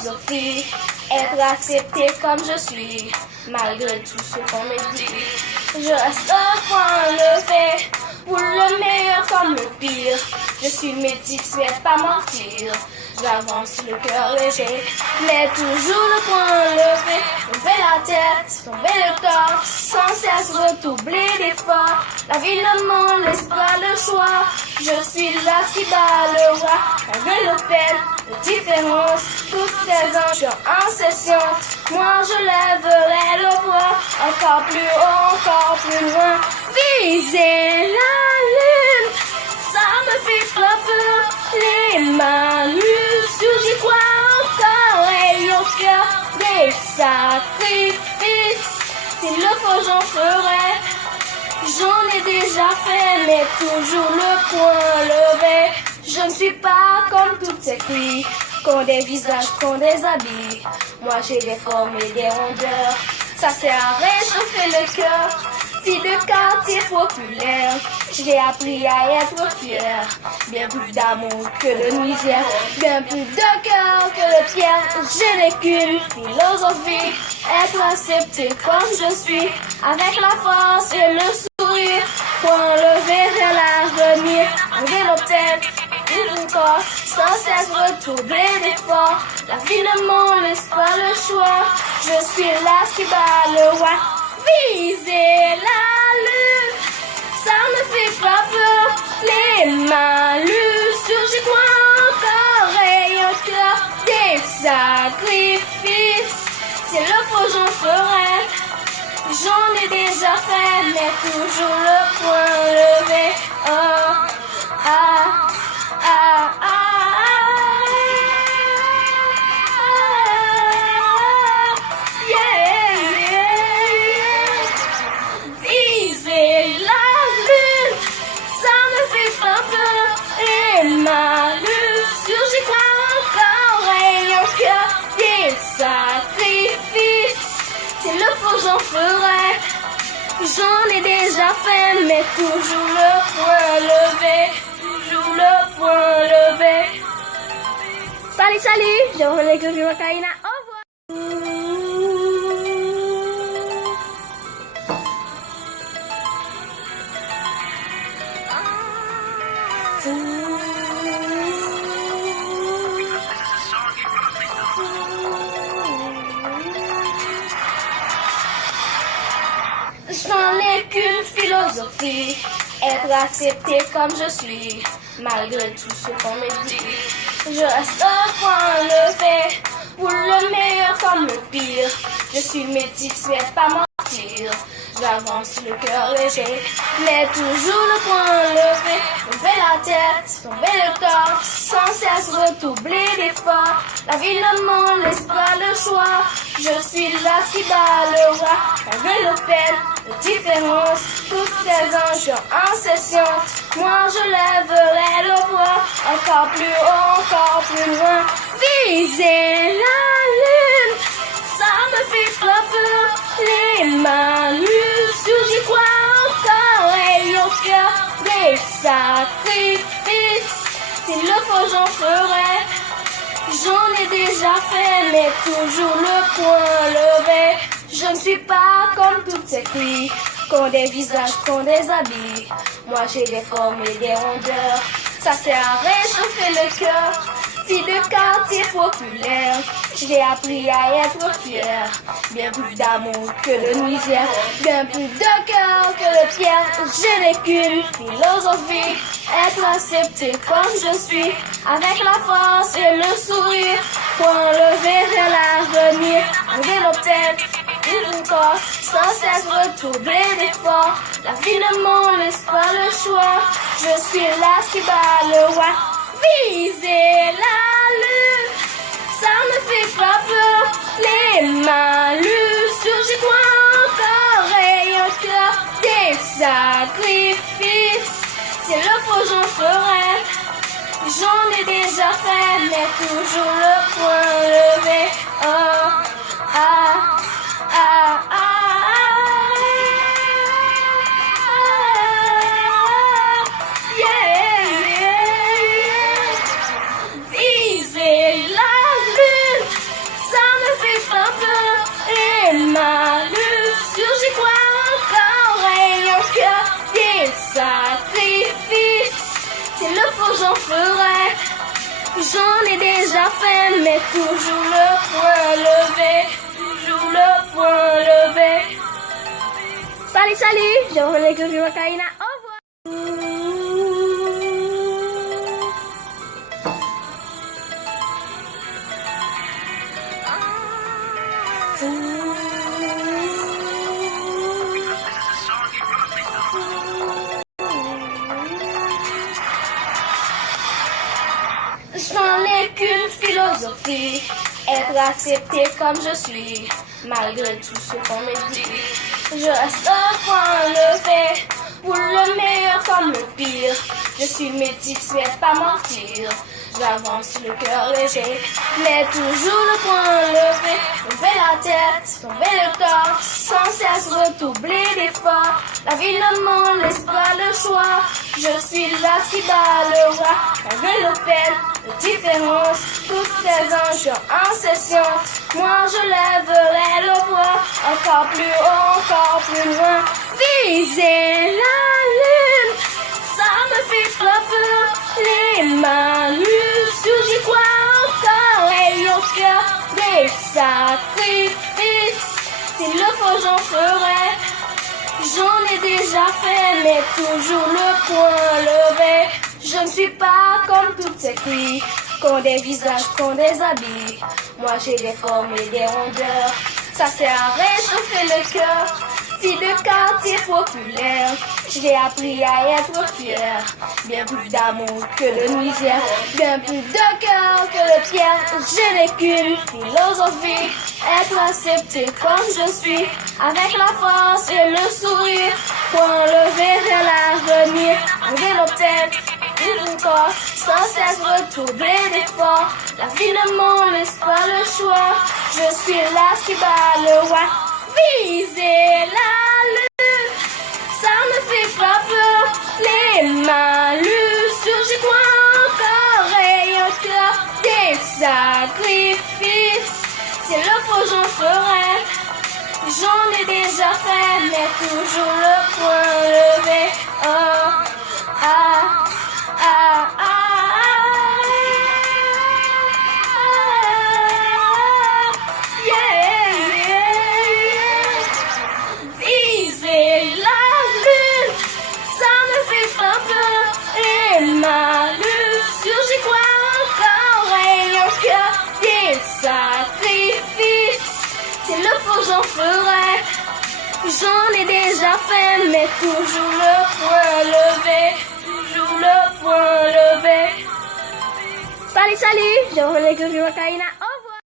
philosophie, être accepté comme je suis, malgré tout ce qu'on me dit. Je reste au point levé, pour le meilleur comme le pire. Je suis métisse, mais pas mentir. J'avance le cœur léger, mais toujours le point levé. Lever la tête, tomber le corps, sans cesse redoubler d'efforts. La vie ne m'en laisse pas le choix. Je suis là qui bat le roi, malgré le peine, de différence. Toutes ces anges en session, moi je lèverai le bras, encore plus haut, encore plus loin. Viser la lune, ça me fait pas peur. Les malus, j'y crois encore, et au cœur des sacrifices. S'il le faut, j'en ferai. J'en ai déjà fait, mais toujours le point levé. Je ne suis pas comme toutes ces filles, qu'ont des visages, qu'ont des habits. Moi j'ai des formes et des rondeurs, ça sert à réchauffer le cœur. Fille de quartier populaire, j'ai appris à être fière. Bien plus d'amour que de misère, bien plus de cœur que de pierre. Je n'ai qu'une philosophie, être accepté comme je suis, avec la force et le sourire, point levé vers l'avenir. Enlever nos têtes, vivre encore, sans cesse redoubler d'efforts. La vie ne m'en laisse pas le choix, je suis là qui bat le roi. Viser la lune, ça me fait pas peur. Les malus, j'y crois encore, et un cœur des sacrifices. S'il le faut, j'en ferai. J'en ai déjà fait, mais toujours le point levé. Oh, ah, ah, ah. S'il le faut, j'en ferai. J'en ai déjà fait, mais toujours le point levé. Toujours le point levé. Salut, salut, je reviens avec le Kaina. Au revoir. J'en ai qu'une philosophie, être accepté comme je suis, malgré tout ce qu'on me dit. Je reste au point levé, pour le meilleur comme le pire. Je suis métisse, mais pas mentir. J'avance le cœur léger, mais toujours le point levé. Lever la tête, tomber le corps, sans cesse redoubler d'efforts. La vie ne m'en laisse pas le choix. Je suis là qui bat le roi, malgré le peine, de différence. Toutes ces anges en session, moi je lèverai le bras, encore plus haut, encore plus loin. Viser la lune, ça me fait pas peur. Les malus, j'y crois encore, et au cœur des sacrifices. S'il le faut, j'en ferai. J'en ai déjà fait, mais toujours le point levé. Je ne suis pas comme toutes ces filles, qu'ont des visages, qu'ont des habits. Moi j'ai des formes et des rondeurs, ça sert à réchauffer le cœur. Fille de quartier populaire, j'ai appris à être fière. Bien plus d'amour que de misère, bien plus de cœur que de pierre. Je n'ai qu'une philosophie, être accepté comme je suis, avec la force et le sourire, point levé vers l'avenir. Enlever nos têtes, vivre encore, sans cesse redoubler d'efforts. La vie ne m'en laisse pas le choix, je suis là qui bat le roi. Viser la lune, ça me fait pas peur. Les malus, j'y crois encore, et un cœur des sacrifices. S'il le faut, j'en ferai. J'en ai déjà fait, mais toujours le point levé. Oh, ah, ah, ah. j'en ferai. J'en ai déjà fait, mais toujours le point levé. Toujours le point levé. Salut, salut, je revenais que je vois Karina. Au revoir. J'en ai qu'une philosophie, être accepté comme je suis, malgré tout ce qu'on me dit. Je reste au point levé, pour le meilleur comme le pire. Je suis métisse, mais pas mentir. J'avance le cœur léger, mais toujours le point levé. Lever la tête, tomber le corps, sans cesse redoubler d'efforts. La vie ne m'en laisse pas le choix. Je suis là qui bat le roi. Malgré nos peines, nos différences, toutes les anges en session. Moi je lèverai le bras, encore plus haut, encore plus loin. Viser la lune, ça me fait pas peur. Les mains nues, j'y crois encore. Et au cœur des sacrifices, s'il le faut j'en ferai. J'en ai déjà fait, mais toujours le point levé. Je ne suis pas comme toutes ces filles, qu'ont des visages, qu'ont des habits. Moi j'ai des formes et des rondeurs, ça sert à réchauffer le cœur. Fille de quartier populaire, j'ai appris à être fière. Bien plus d'amour que de misère, bien plus de cœur que de pierre. Je n'ai qu'une philosophie, être accepté comme je suis, avec la force et le sourire, point levé vers l'avenir. Enlever nos têtes, vivre encore, sans cesse retourner d'efforts. La vie ne m'en laisse pas le choix, je suis là qui bat le roi. Viser la lune, ça me fait pas peur. Les mains nues, j'y crois encore. Et un cœur des sacrifices, s'il le faut j'en ferai. J'en ai déjà fait, mais toujours le point levé. Oh, ah, ah, ah. J'en ferai. J'en ai déjà fait, mais toujours le point levé. Toujours le point levé. Salut, salut, je revenais que je vois Karina.